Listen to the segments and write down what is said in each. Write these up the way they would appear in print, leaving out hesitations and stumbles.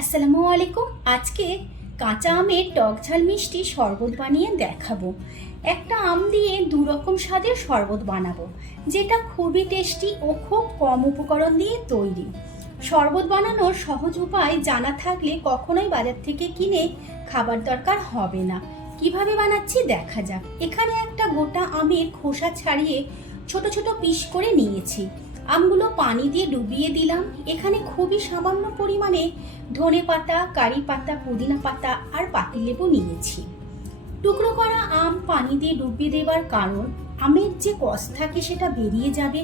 আসসালামু আলাইকুম। আজকে কাঁচা আমের টক ঝাল মিষ্টি শরবত বানিয়ে দেখাবো। একটা আম দিয়ে দু রকম স্বাদের শরবত বানাবো, যেটা খুবই টেস্টি ও খুব কম উপকরণ দিয়ে তৈরি। শরবত বানানোর সহজ উপায় জানা থাকলে কখনোই বাজার থেকে কিনে খাবার দরকার হবে না। কিভাবে বানাচ্ছি দেখা যাক। এখানে একটা গোটা আমের খোসা ছাড়িয়ে ছোট ছোট পিস করে নিয়েছি। আমগুলো পানি দিয়ে ডুবিয়ে দিলাম। এখানে খুবই সামান্য পরিমাণে ধনে পাতা, কারি পাতা, পুদিনা পাতা আর পাতিলেবু নিয়েছি। টুকরো করা আম পানি দিয়ে ডুবিয়ে দেবার কারণ আমের যে কষ থাকে সেটা বেরিয়ে যাবে,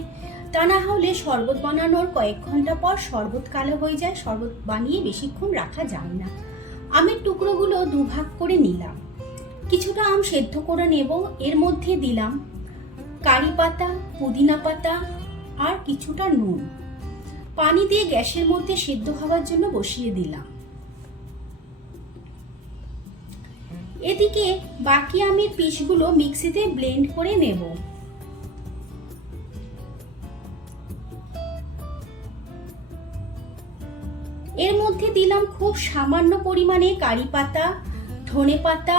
তা না হলে শরবত বানানোর কয়েক ঘন্টা পর শরবত কালো হয়ে যায়। শরবত বানিয়ে বেশিক্ষণ রাখা যায় না। আমের টুকরোগুলো দুভাগ করে নিলাম। কিছুটা আম সেদ্ধ করে নেব। এর মধ্যে দিলাম কারি পাতা, পুদিনা পাতা আর কিছুটা নুন। পানি দিয়ে গ্যাসের মধ্যে সেদ্ধ হওয়ার জন্য বসিয়ে দিলাম। এদিকে বাকি আমের পিসগুলো মিক্সিতে ব্লেন্ড করে নেব। এর মধ্যে দিলাম খুব সামান্য পরিমাণে কারি পাতা, ধনে পাতা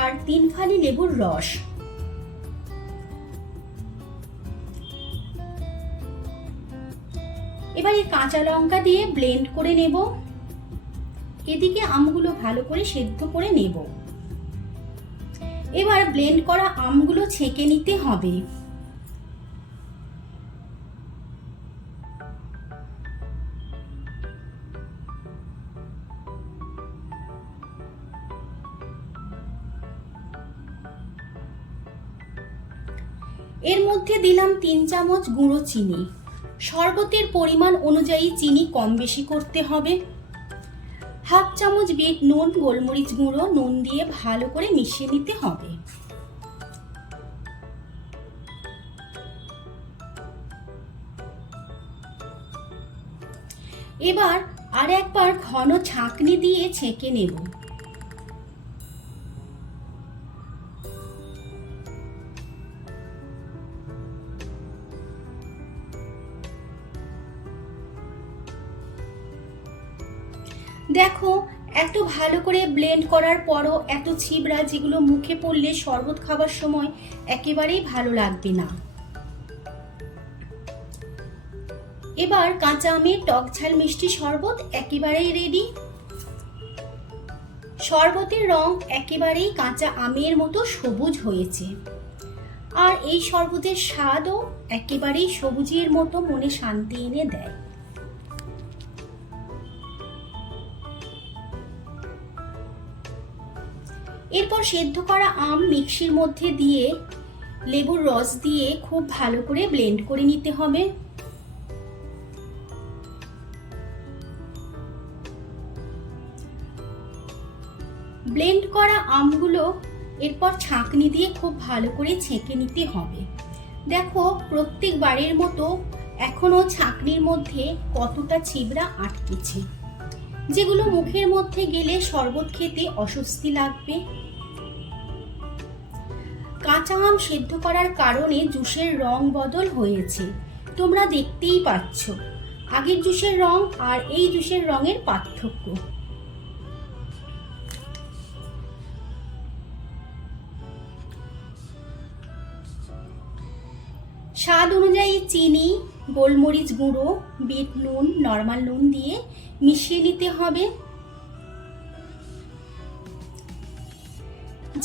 আর 3 ফালি লেবুর রস। এবার এই কাঁচা লঙ্কা দিয়ে ব্লেন্ড করে নেব। এদিকে আমগুলো ভালো করে সেদ্ধ করে নেব। এবার ব্লেন্ড করা আমগুলো ছেঁকে নিতে হবে। এর মধ্যে দিলাম 3 চামচ গুঁড়ো চিনি। শরবতের পরিমাণ অনুযায়ী চিনি কম বেশি করতে হবে। হাফ চামচ বিট নুন, গোলমরিচ গুঁড়ো, নুন দিয়ে ভালো করে মিশিয়ে নিতে হবে। এবার আর একবার ঘন ছাঁকনি দিয়ে ছেঁকে নেব। দেখো, এত ভালো করে ব্লেন্ড করার পরও এত ছিবড়া, যেগুলো মুখে পড়লে শরবত খাবার সময় একেবারেই ভালো লাগবে না। এবার কাঁচা আমের টক ঝাল মিষ্টি শরবত একেবারেই রেডি। শরবতের রং একেবারেই কাঁচা আমের মতো সবুজ হয়েছে, আর এই শরবতের স্বাদও একেবারেই সবুজের মতো মনে শান্তি এনে দেয়। এরপর সেদ্ধ করা আম মিক্সির মধ্যে দিয়ে লেবুর রস দিয়ে খুব ভালো করে ব্লেন্ড করে নিতে হবে। ব্লেন্ড করা আমগুলো এরপর ছাঁকনি দিয়ে খুব ভালো করে ছেঁকে নিতে হবে। দেখো, প্রত্যেকবারের মতো এখনো ছাঁকনির মধ্যে কতটা ছিবড়া আটকেছে, যেগুলো মুখের মধ্যে গেলে শরবত খেতে অস্বস্তি লাগবে। কাঁচা আম সেদ্ধ করার কারণে জুসের রং বদল হয়েছে, তোমরা দেখতেই পাচ্ছ আগের জুসের রং আর এই জুসের রঙের পার্থক্য। স্বাদ অনুযায়ী চিনি, গোলমরিচ গুঁড়ো, বিট নুন, নর্মাল নুন দিয়ে মিশিয়ে নিতে হবে।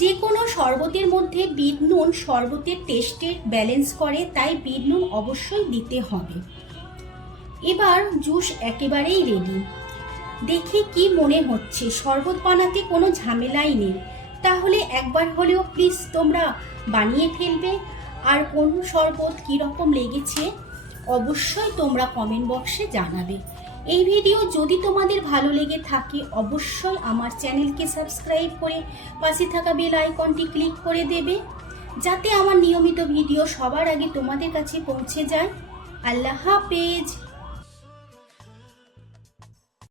যে কোনো শরবতের মধ্যে বিট নুন শরবতের টেস্টের ব্যালেন্স করে, তাই বিট নুন অবশ্যই দিতে হবে। এবার জুস একেবারেই রেডি। দেখে কি মনে হচ্ছে শরবত বানাতে কোনো ঝামেলাই নেই। তাহলে একবার হলেও প্লিজ তোমরা বানিয়ে ফেলবে। আর কোন শরবত কীরকম লেগেছে অবশ্যই তোমরা কমেন্ট বক্সে জানাবে। এই ভিডিও যদি তোমাদের ভালো লেগে থাকে অবশ্যই আমার চ্যানেলকে সাবস্ক্রাইব করে পাশে থাকা বেল আইকনটি ক্লিক করে দেবে, যাতে আমার নিয়মিত ভিডিও সবার আগে তোমাদের কাছে পৌঁছে যায়। আল্লাহ হাফেজ।